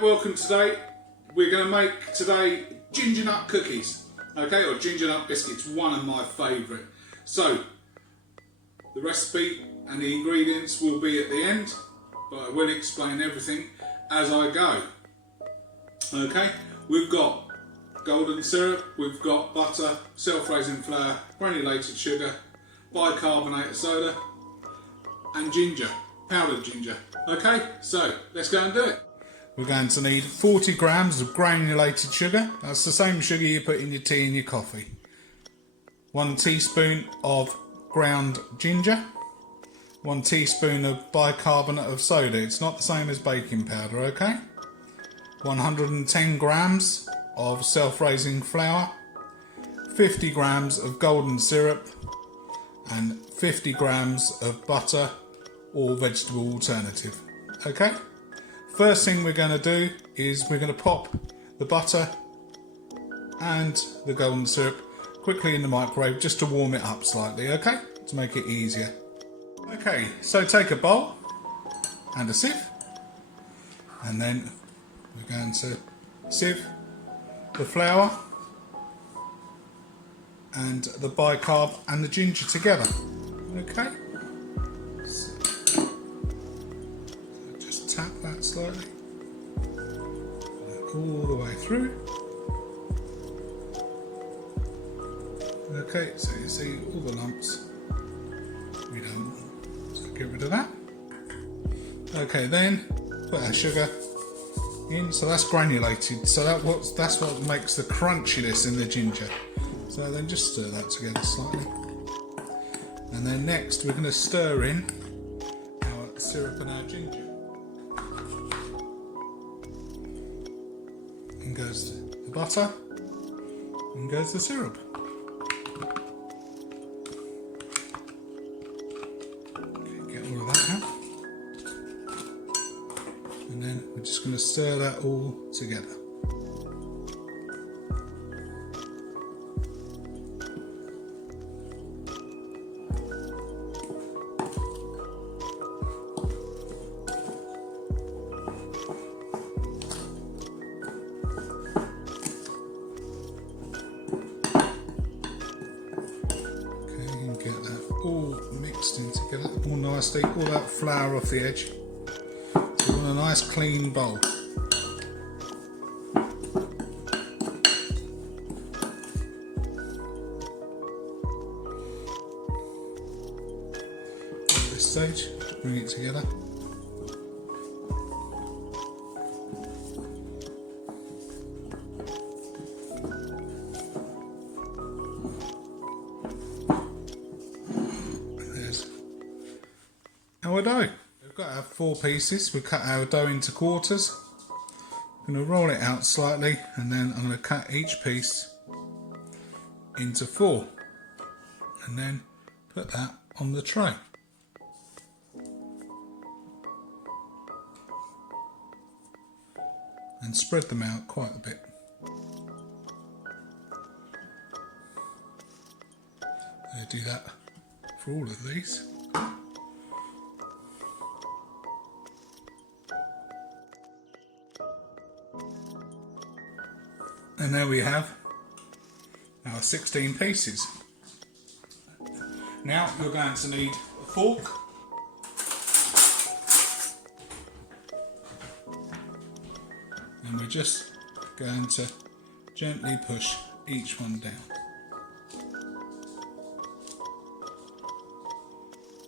Welcome. Today we're going to make ginger nut cookies, okay, or ginger nut biscuits, one of my favourite. So the recipe and the ingredients will be at the end, but I will explain everything as I go. Okay, we've got golden syrup, we've got butter, self-raising flour, granulated sugar, bicarbonate of soda and ginger, powdered ginger. Okay, so let's go and do it. We're going to need 40 grams of granulated sugar. That's the same sugar you put in your tea and your coffee. 1 teaspoon of ground ginger. 1 teaspoon of bicarbonate of soda. It's not the same as baking powder, okay? 110 grams of self-raising flour. 50 grams of golden syrup. And 50 grams of butter or vegetable alternative, okay? First thing we're going to do is we're going to pop the butter and the golden syrup quickly in the microwave just to warm it up slightly, okay? To make it easier. Okay, so take a bowl and a sieve, and then we're going to sieve the flour and the bicarb and the ginger together, okay? Tap that slightly, all the way through. Okay, so you see all the lumps. We don't want to get rid of that. Okay, then put our sugar in. So that's granulated. So that's what makes the crunchiness in the ginger. So then just stir that together slightly. And then next we're going to stir in our syrup and our ginger. In goes the butter, in goes the syrup. Okay, get all of that out. And then we're just going to stir that all together. All mixed in together, all nicely, all that flour off the edge. So we want a nice clean bowl. At this stage, bring it together. Our dough. We've got our 4 pieces. We cut our dough into quarters. I'm going to roll it out slightly, and then I'm going to cut each piece into 4, and then put that on the tray. And spread them out quite a bit. I do that for all of these. And there we have our 16 pieces. Now you're going to need a fork, and we're just going to gently push each one down.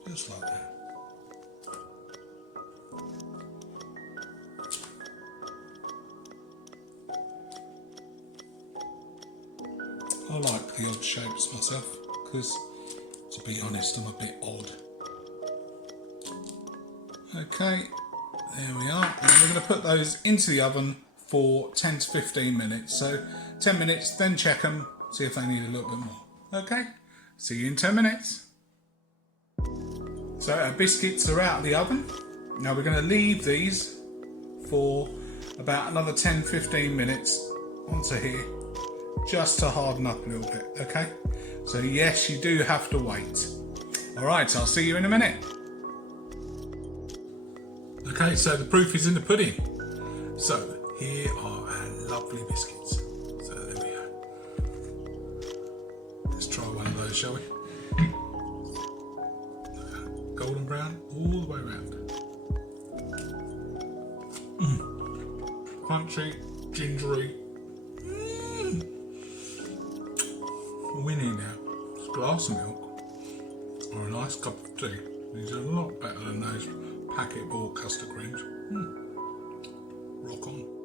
Just like that. I like the odd shapes myself because, to be honest, I'm a bit odd. Okay, there we are. And we're going to put those into the oven for 10 to 15 minutes. So 10 minutes, then check them, see if they need a little bit more. Okay, see you in 10 minutes. So our biscuits are out of the oven. Now we're going to leave these for about another 10-15 minutes onto here, just to harden up a little bit, okay? So yes, you do have to wait. All right, I'll see you in a minute. Okay, so the proof is in the pudding. So here are our lovely biscuits. So there we go. Let's try one of those, shall we? Golden brown all the way around. Crunchy, gingery. All we need now is a glass of milk or a nice cup of tea. These are a lot better than those packet bought custard creams. Rock on.